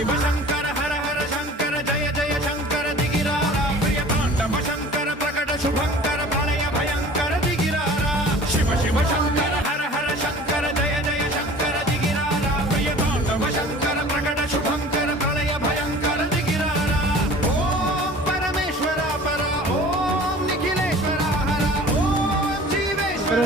శివ శంకర హర హర శంకర జయ జయ శంకర దిగిరారా ప్రియ తాండవ శంకర ప్రకట శుభంకర ప్రళయ భయంకర దిగిరారా శివ శివ శంకర హర హర శంకర జయ జయ శంకర దిగిరారా ప్రియ తాండవ శంకర ప్రకట శుభంకర ప్రళయ భయంకర దిగిరారా ఓం పరమేశ్వర పర ఓం నిఖిలేశ్వర హర ఓం జీవేశ్వర